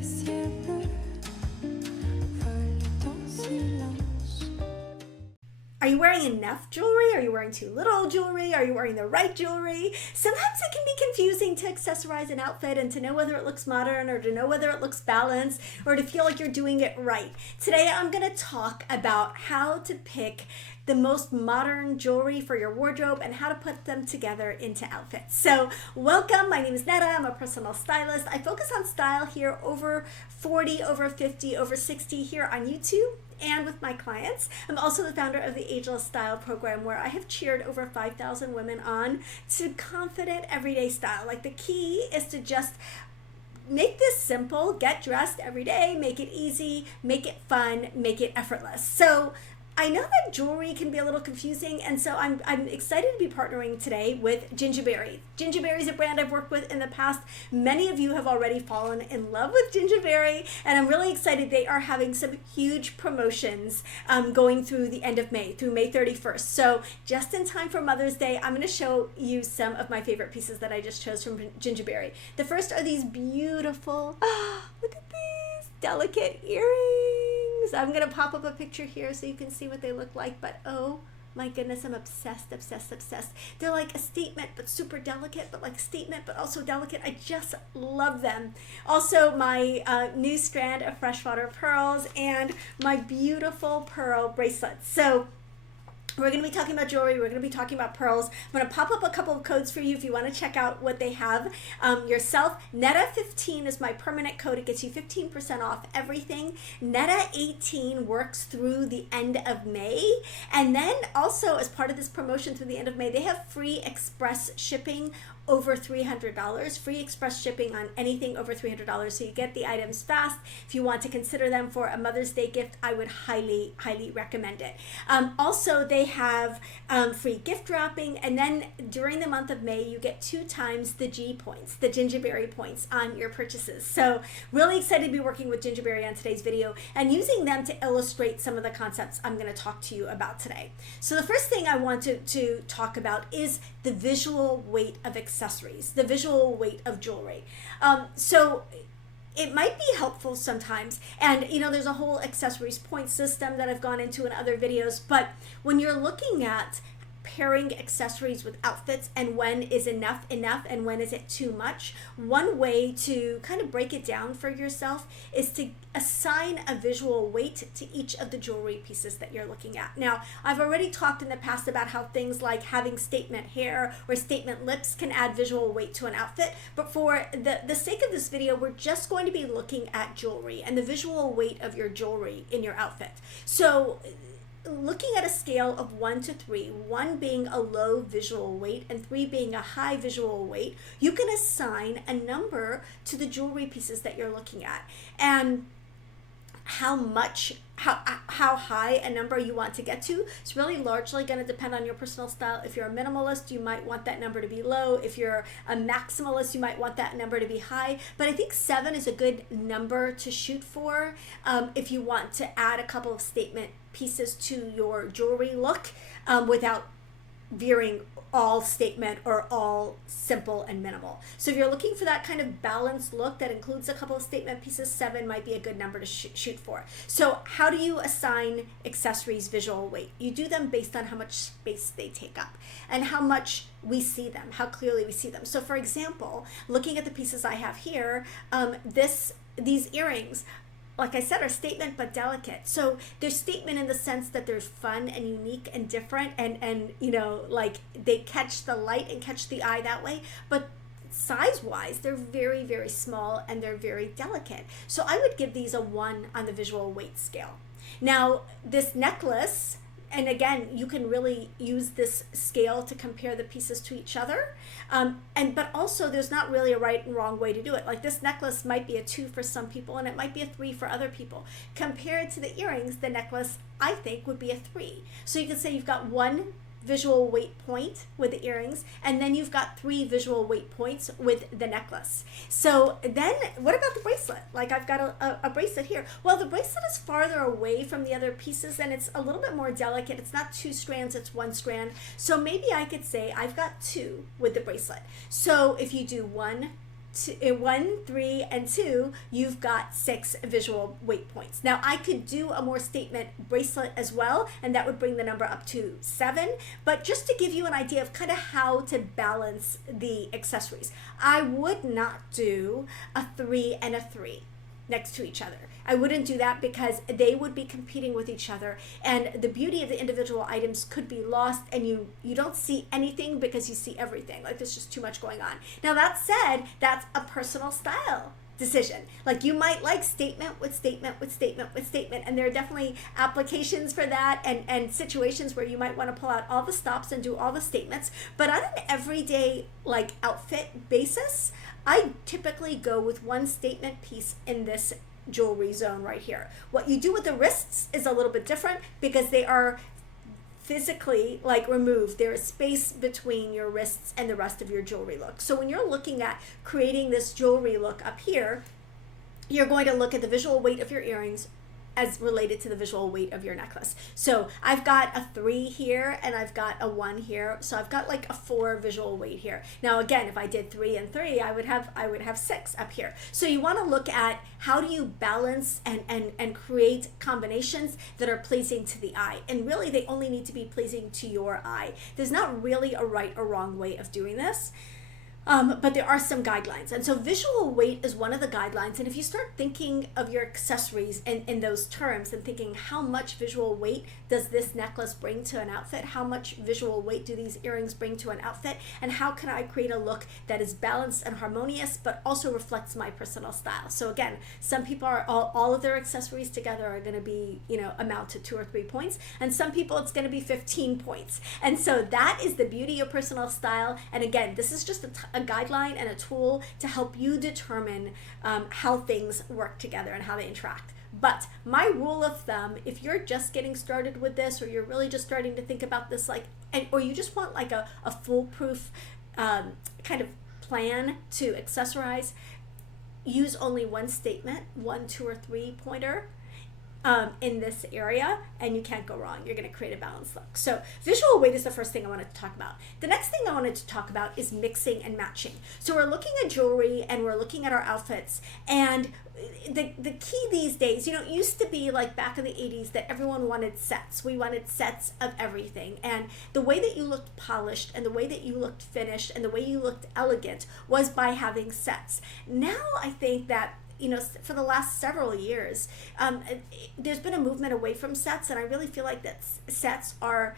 le ciel bleu vole en silence. Are you wearing enough jewelry? Are you wearing too little jewelry? Are you wearing the right jewelry? Sometimes it can be confusing to accessorize an outfit and to know whether it looks modern or to know whether it looks balanced or to feel like you're doing it right. Today I'm going to talk about how to pick the most modern jewelry for your wardrobe and how to put them together into outfits. So welcome, my name is Netta, I'm a personal stylist. I focus on style here over 40, over 50, over 60 here on YouTube and with my clients. I'm also the founder of the Ageless Style program, where I have cheered over 5,000 women on to confident everyday style. Like, the key is to just make this simple, get dressed every day, make it easy, make it fun, make it effortless. So I know that jewelry can be a little confusing, and so I'm excited to be partnering today with Gingerberry. Gingerberry is a brand I've worked with in the past. Many of you have already fallen in love with Gingerberry, and I'm really excited. They are having some huge promotions going through the end of May, through May 31st. So just in time for Mother's Day, I'm going to show you some of my favorite pieces that I just chose from Gingerberry. The first are these beautiful, look at these delicate earrings. I'm going to pop up a picture here so you can see what they look like, but oh my goodness, I'm obsessed, obsessed, obsessed. They're like a statement, but super delicate, but like a statement, but also delicate. I just love them. Also, my new strand of freshwater pearls and my beautiful pearl bracelets. So we're going to be talking about jewelry. We're going to be talking about pearls. I'm going to pop up a couple of codes for you if you want to check out what they have yourself. Netta15 is my permanent code. It gets you 15% off everything. Netta18 works through the end of May. And then also, as part of this promotion through the end of May, they have free express shipping over $300, free express shipping on anything over $300, so you get the items fast. If you want to consider them for a Mother's Day gift, I would highly, highly recommend it. Also, they have free gift wrapping, and then during the month of May, you get 2 times the G points, the Gingerberry points on your purchases. So really excited to be working with Gingerberry on today's video and using them to illustrate some of the concepts I'm going to talk to you about today. So the first thing I want to talk about is the visual weight of accessories, the visual weight of jewelry. So it might be helpful sometimes, and you know, there's a whole accessories point system that I've gone into in other videos, but when you're looking at pairing accessories with outfits and when is enough and when is it too much, one way to kind of break it down for yourself is to assign a visual weight to each of the jewelry pieces that you're looking at. Now, I've already talked in the past about how things like having statement hair or statement lips can add visual weight to an outfit, but for the sake of this video, we're just going to be looking at jewelry and the visual weight of your jewelry in your outfit. So looking at a scale of 1 to 3, 1 being a low visual weight and 3 being a high visual weight, you can assign a number to the jewelry pieces that you're looking at. And how high a number you want to get to is really largely going to depend on your personal style. If you're a minimalist, you might want that number to be low. If you're a maximalist, you might want that number to be high. But I think 7 is a good number to shoot for if you want to add a couple of statement pieces to your jewelry look without veering all statement or all simple and minimal. So if you're looking for that kind of balanced look that includes a couple of statement pieces, 7 might be a good number to shoot for. So how do you assign accessories visual weight? You do them based on how much space they take up and how much we see them, how clearly we see them. So for example, looking at the pieces I have here, these earrings, like I said, are statement but delicate. So they're statement in the sense that they're fun and unique and different and you know, like they catch the light and catch the eye that way. But size-wise, they're very, very small and they're very delicate. So I would give these a 1 on the visual weight scale. Now, this necklace, and again, you can really use this scale to compare the pieces to each other. But also there's not really a right and wrong way to do it. Like this necklace might be a 2 for some people and it might be a 3 for other people. Compared to the earrings, the necklace, I think, would be a 3. So you can say you've got 1 visual weight point with the earrings, and then you've got 3 visual weight points with the necklace. So then what about the bracelet? Like I've got a bracelet here. Well, the bracelet is farther away from the other pieces and it's a little bit more delicate. It's not 2 strands, it's 1 strand. So maybe I could say I've got 2 with the bracelet. So if you do 1 1, 3, and 2, you've got 6 visual weight points. Now I could do a more statement bracelet as well, and that would bring the number up to 7, but just to give you an idea of kind of how to balance the accessories, I would not do a 3 and a 3 next to each other. I wouldn't do that because they would be competing with each other, and the beauty of the individual items could be lost, and you don't see anything because you see everything. Like, there's just too much going on. Now that said, that's a personal style decision. Like, you might like statement with statement with statement with statement, and there are definitely applications for that, and situations where you might want to pull out all the stops and do all the statements. But on an everyday like outfit basis, I typically go with one statement piece in this jewelry zone right here. What you do with the wrists is a little bit different because they are physically like removed. There is space between your wrists and the rest of your jewelry look. So when you're looking at creating this jewelry look up here, you're going to look at the visual weight of your earrings as related to the visual weight of your necklace. So I've got a 3 here and I've got a 1 here. So I've got like a 4 visual weight here. Now again, if I did 3 and 3, I would have 6 up here. So you want to look at how do you balance and create combinations that are pleasing to the eye. And really they only need to be pleasing to your eye. There's not really a right or wrong way of doing this. But there are some guidelines. And so visual weight is one of the guidelines. And if you start thinking of your accessories in those terms and thinking how much visual weight does this necklace bring to an outfit? How much visual weight do these earrings bring to an outfit? And how can I create a look that is balanced and harmonious, but also reflects my personal style? So again, some people are all of their accessories together are going to be, amount to 2 or 3 points. And some people it's going to be 15 points. And so that is the beauty of personal style. And again, this is just a guideline and a tool to help you determine how things work together and how they interact. But my rule of thumb, if you're just getting started with this, or you're really just starting to think about this, or you just want like a foolproof kind of plan to accessorize, use only one statement, 1, 2, or 3 pointer in this area, and you can't go wrong. You're going to create a balanced look. So visual weight is the first thing I wanted to talk about. The next thing I wanted to talk about is mixing and matching. So we're looking at jewelry and we're looking at our outfits, and the key these days, it used to be like back in the 80s that everyone wanted sets. We wanted sets of everything, and the way that you looked polished and the way that you looked finished and the way you looked elegant was by having sets. Now I think that for the last several years, there's been a movement away from sets, and I really feel like that sets are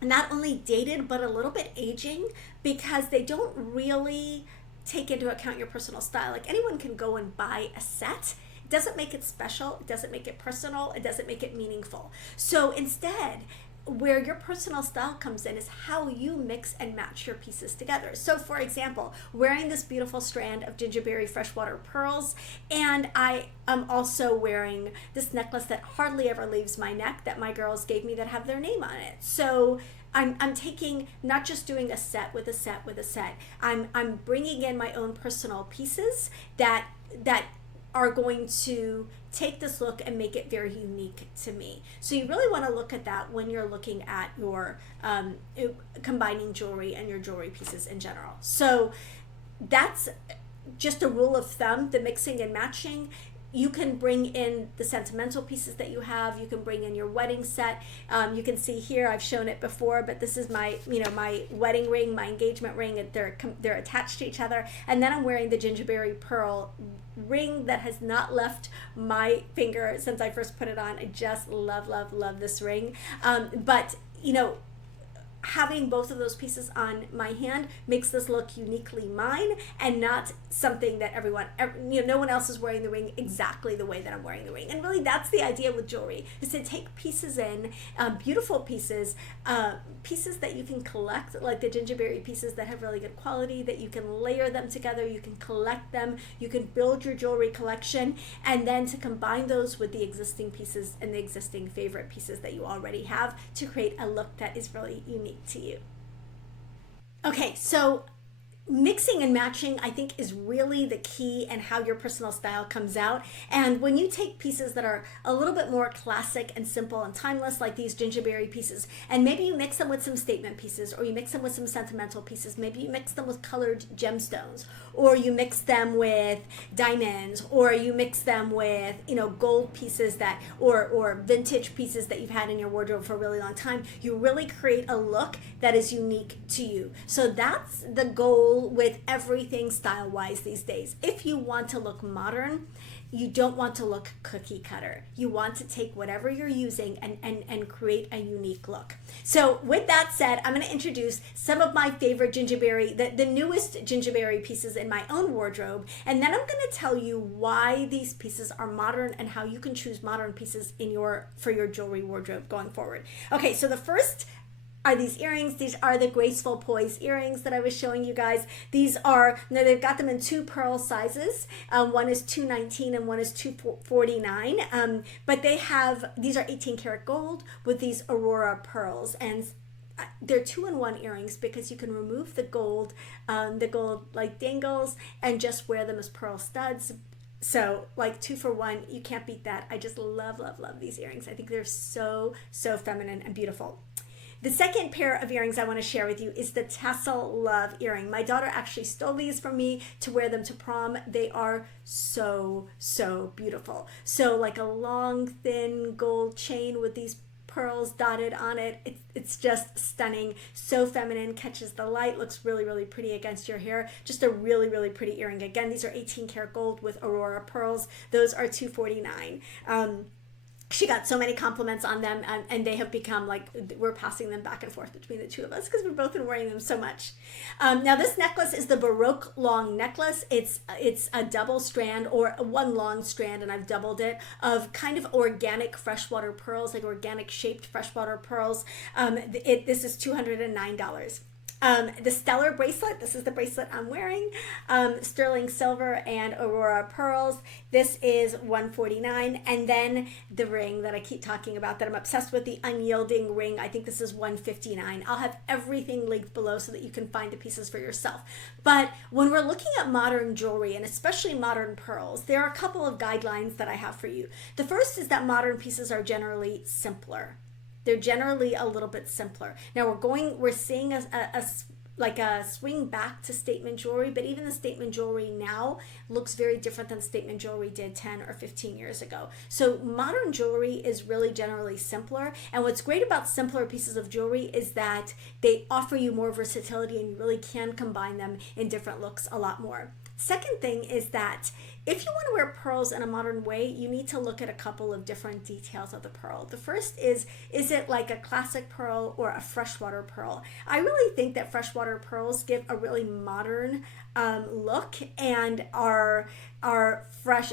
not only dated, but a little bit aging, because they don't really take into account your personal style. Like, anyone can go and buy a set. It doesn't make it special, it doesn't make it personal, it doesn't make it meaningful. So instead, where your personal style comes in is how you mix and match your pieces together. So for example, wearing this beautiful strand of gingerberry freshwater pearls, and I am also wearing this necklace that hardly ever leaves my neck that my girls gave me that have their name on it. So I'm taking, not just doing a set with a set with a set, I'm bringing in my own personal pieces that are going to take this look and make it very unique to me. So you really want to look at that when you're looking at your combining jewelry and your jewelry pieces in general. So that's just a rule of thumb, the mixing and matching. You can bring in the sentimental pieces that you have. You can bring in your wedding set. You can see here, I've shown it before, but this is my, my wedding ring, my engagement ring. They're attached to each other. And then I'm wearing the gingerberry pearl ring that has not left my finger since I first put it on. I just love, love, love this ring. But having both of those pieces on my hand makes this look uniquely mine, and not something that no one else is wearing the ring exactly the way that I'm wearing the ring. And really, that's the idea with jewelry, is to take pieces in, beautiful pieces, pieces that you can collect, like the gingerberry pieces that have really good quality, that you can layer them together, you can collect them, you can build your jewelry collection, and then to combine those with the existing pieces and the existing favorite pieces that you already have to create a look that is really unique to you. Okay, so mixing and matching, I think, is really the key and how your personal style comes out. And when you take pieces that are a little bit more classic and simple and timeless, like these gingerberry pieces, and maybe you mix them with some statement pieces, or you mix them with some sentimental pieces, maybe you mix them with colored gemstones, or you mix them with diamonds, or you mix them with, gold pieces or vintage pieces that you've had in your wardrobe for a really long time, you really create a look that is unique to you. So that's the goal with everything style-wise these days. If you want to look modern, you don't want to look cookie cutter. You want to take whatever you're using and create a unique look. So with that said, I'm going to introduce some of my favorite gingerberry, the newest gingerberry pieces in my own wardrobe. And then I'm going to tell you why these pieces are modern and how you can choose modern pieces for your jewelry wardrobe going forward. Okay, so the first are these earrings. These are the graceful poise earrings that I was showing you guys. They've got them in two pearl sizes. One is $219 and one is $249. But these are 18 karat gold with these Aurora pearls, and they're 2-in-1 earrings because you can remove the gold like dangles and just wear them as pearl studs. So like 2 for 1, you can't beat that. I just love, love, love these earrings. I think they're so, so feminine and beautiful. The second pair of earrings I want to share with you is the Tassel Love earring. My daughter actually stole these from me to wear them to prom. They are so, so beautiful. So like a long, thin gold chain with these pearls dotted on it. It's just stunning. So feminine, catches the light, looks really, really pretty against your hair. Just a really, really pretty earring. Again, these are 18 karat gold with Aurora pearls. Those are $249. She got so many compliments on them, and they have become like, we're passing them back and forth between the two of us because we've both been wearing them so much. Now this necklace is the Baroque long necklace. It's a double strand, or one long strand, and I've doubled it, of kind of organic freshwater pearls, like organic shaped freshwater pearls. This is $209. The Stellar bracelet, this is the bracelet I'm wearing, sterling silver and Aurora pearls. This is $149. And then the ring that I keep talking about, that I'm obsessed with, the unyielding ring, I think this is $159. I'll have everything linked below so that you can find the pieces for yourself. But when we're looking at modern jewelry, and especially modern pearls, there are a couple of guidelines that I have for you. The first is that modern pieces are generally simpler. They're generally a little bit simpler. Now we're seeing a swing back to statement jewelry, but even the statement jewelry now looks very different than statement jewelry did 10 or 15 years ago. So modern jewelry is really generally simpler. And what's great about simpler pieces of jewelry is that they offer you more versatility, and you really can combine them in different looks a lot more. Second thing is that if you want to wear pearls in a modern way, you need to look at a couple of different details of the pearl. The first is it like a classic pearl or a freshwater pearl? I really think that freshwater pearls give a really modern look and are fresh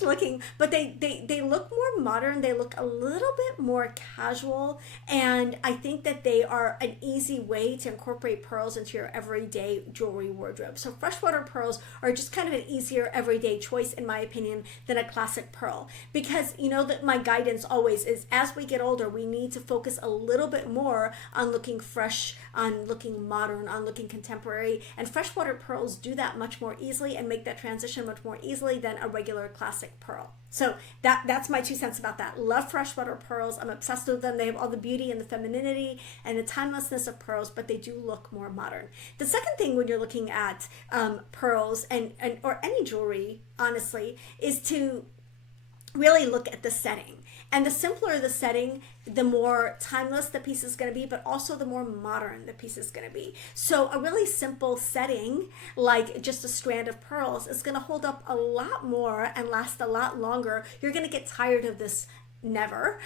looking, but they look more modern. They look a little bit more casual, and I think that they are an easy way to incorporate pearls into your everyday jewelry wardrobe. So freshwater pearls are just kind of an easier everyday choice, in my opinion, than a classic pearl, because you know that my guidance always is, as we get older, we need to focus a little bit more on looking fresh, on looking modern, on looking contemporary, and freshwater pearls do that much more easily and make that transition much more easily than a regular classic pearl. So that's my 2 cents about that. Love freshwater pearls. I'm obsessed with them. They have all the beauty and the femininity and the timelessness of pearls, but they do look more modern. The second thing when you're looking at pearls and or any jewelry, honestly, is to really look at the setting. And the simpler the setting, the more timeless the piece is going to be, but also the more modern the piece is going to be. So a really simple setting, like just a strand of pearls, is going to hold up a lot more and last a lot longer. You're going to get tired of this never.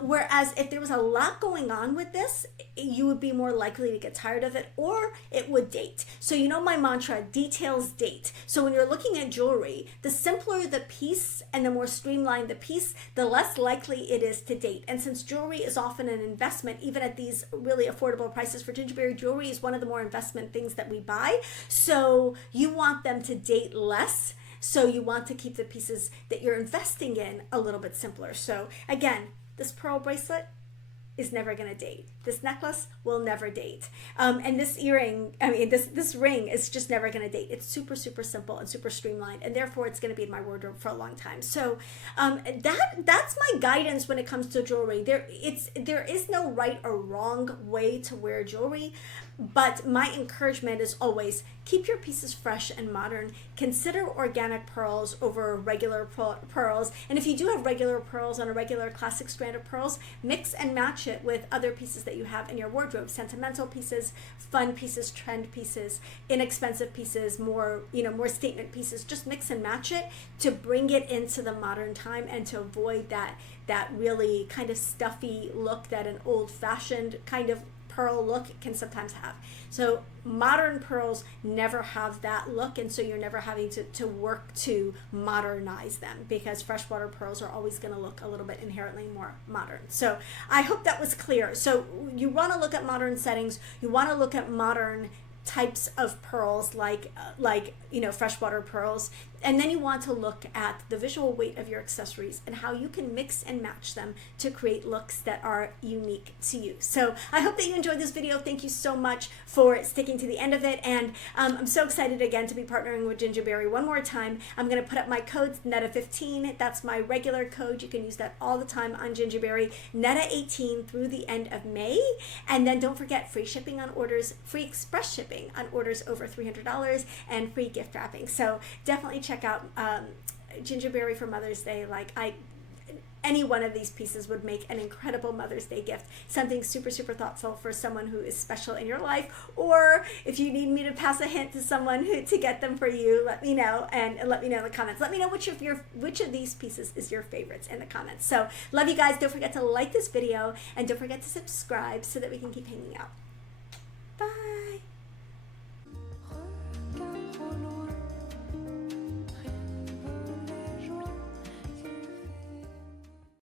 Whereas if there was a lot going on with this, you would be more likely to get tired of it, or it would date. So you know my mantra, details date. So when you're looking at jewelry, the simpler the piece and the more streamlined the piece, the less likely it is to date. And since jewelry is often an investment, even at these really affordable prices for gingerberry, jewelry is one of the more investment things that we buy. So you want them to date less. So you want to keep the pieces that you're investing in a little bit simpler. So again, this pearl bracelet is never going to date. This necklace will never date. And this earring, this ring is just never going to date. It's super, super simple and super streamlined, and therefore it's going to be in my wardrobe for a long time. So that's my guidance when it comes to jewelry. There is no right or wrong way to wear jewelry. But my encouragement is always keep your pieces fresh and modern. Consider organic pearls over regular pearls. And if you do have regular pearls on a regular classic strand of pearls, mix and match it with other pieces that you have in your wardrobe. Sentimental pieces, fun pieces, trend pieces, inexpensive pieces, more statement pieces. Just mix and match it to bring it into the modern time and to avoid that really kind of stuffy look that an old-fashioned kind of pearl look can sometimes have. So modern pearls never have that look, and so you're never having to work to modernize them, because freshwater pearls are always going to look a little bit inherently more modern. So I hope that was clear. So you want to look at modern settings, you want to look at modern types of pearls like freshwater pearls, and then you want to look at the visual weight of your accessories and how you can mix and match them to create looks that are unique to you. So I hope that you enjoyed this video. Thank you so much for sticking to the end of it, and I'm so excited again to be partnering with Gingerberry one more time. I'm going to put up my code NETA15. That's my regular code. You can use that all the time on Gingerberry, NETA18 through the end of May. And then don't forget, free shipping on orders, free express shipping on orders over $300, and free gift wrapping. So definitely check out Gingerberry for Mother's Day. Any one of these pieces would make an incredible Mother's Day gift, something super, super thoughtful for someone who is special in your life. Or if you need me to pass a hint to someone to get them for you, let me know, and let me know in the comments. Let me know which of these pieces is your favorites in the comments. So love you guys. Don't forget to like this video, and don't forget to subscribe so that we can keep hanging out. Bye.